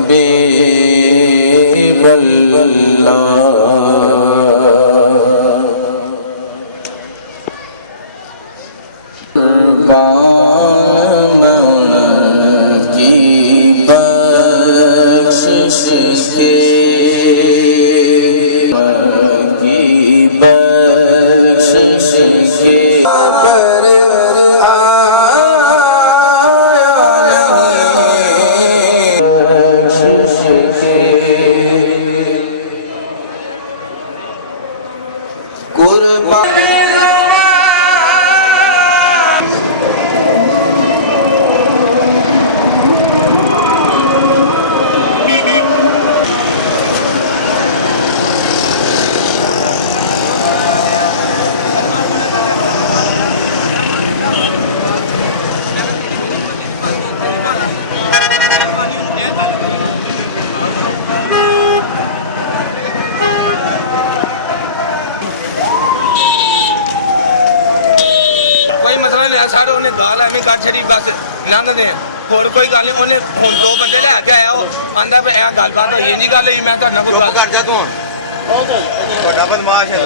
हबीब अल्लाह। की बख्शिश के पर आया नहीं बख्शिश के कुर्बान सारे उन्हें गाल आनी गल छड़ी बस लंघ दे होर कोई गल नहीं। उन्हें हुण दो बंदे लैके आया आंदा भी गलबात होई नहीं गल होई मैं तुहाडे नाल चुप कर जा तू बड़ा बदमाश है।